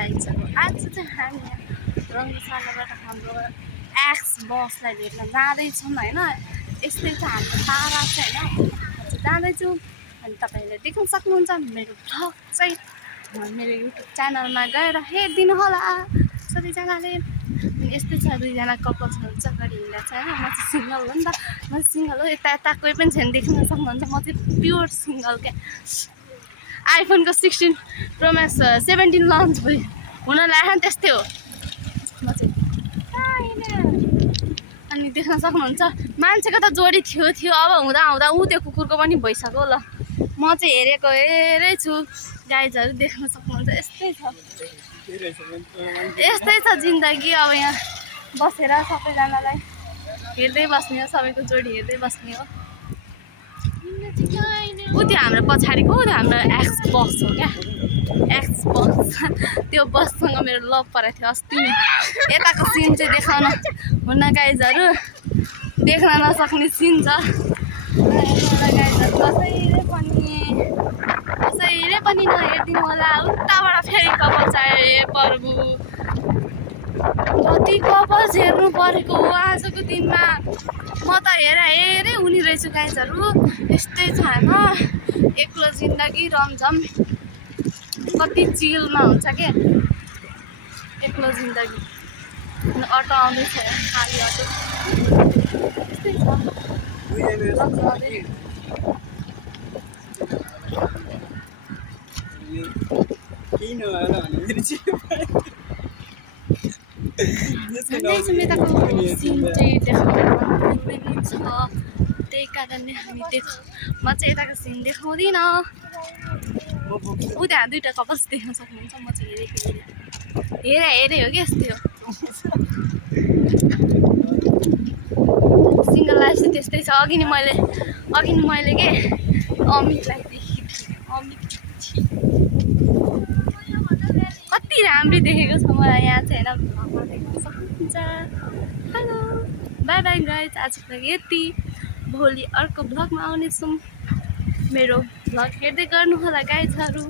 गाइजहरू आज चाहिँ हामी रङ्गशालाबाट हाम्रो एक्स बसलाई भेट्न जाँदैछौँ होइन। यस्तै छ हाम्रो तारा चाहिँ होइन जाँदैछौँ अनि तपाईँहरूले देख्न सक्नुहुन्छ मेरो भ्लग चाहिँ मेरो युट्युब च्यानलमा गएर हेरिदिनु होला सबैजनाले। यस्तै छ दुईजना कपल्स हुन्छ गरी हिँडेको छ होइन। म चाहिँ सिङ्गल हो नि त, म चाहिँ सिङ्गल हो। यता यता कोही पनि छैन देख्न सक्नुहुन्छ, म चाहिँ प्योर सिङ्गल क्या। आइफोनको 16 प्रो म्याक्स 17 लन्च भयो हुन लाग्यो नि त्यस्तै हो म चाहिँ। अनि देख्न सक्नुहुन्छ मान्छेको त जोडी थियो अब हुँदा हुँदा ऊ त्यो कुकुरको पनि भइसक्यो ल। म चाहिँ हेरै छु गाइजहरू देख्न सक्नुहुन्छ। यस्तै छ जिन्दगी। अब यहाँ बसेर सबैजनालाई हेर्दै बस्ने हो, सबैको जोडी हेर्दै बस्ने हो। ऊ त्यो हाम्रो पछाडिको ऊ त्यो हाम्रो एक्स बस हो क्या, एक्स बस। त्यो बससँग मेरो लभ परेको थियो अस्ति नै। यताको सिन चाहिँ देखाउन हुन्न गाइजहरू, देख्न नसक्ने सिन छ गाइजहरू। कसैले पनि नहेरिदिनु होला। उताबाट फेरि कपल्स आयो। हे प्रभु कति कपल्स हेर्नु परेको हो आजको दिनमा। म त हेरै हुने रहेछु गाइजहरू। यस्तै छ होइन एक्लो जिन्दगी रमझम कति चिलमा हुन्छ के एक्लो जिन्दगी। अटो आउँदैछ खाली अटो। यस्तै छ सिन चाहिँ देखाउनु छ, त्यही कारणले हामी म चाहिँ यताको सिन देखाउँदिनँ। ऊ त्यहाँ दुइटा कपल्स देख्न सक्नुहुन्छ। म चाहिँ हेरे हो कि यस्तै हो। सिङ्गल लाइफ चाहिँ त्यस्तै छ। अघि नि मैले के अमितलाई देखेको थिएँ। कति राम्रै देखेको छ मलाई यहाँ चाहिँ होइन। भ्लगमा देख्न सक्नुहुन्छ। हेलो बाई बाई गाइज, आजको लागि यति। भोलि अर्को भ्लगमा आउनेछौँ। मेरो भ्लग हेर्दै गर्नु होला गाइजहरू।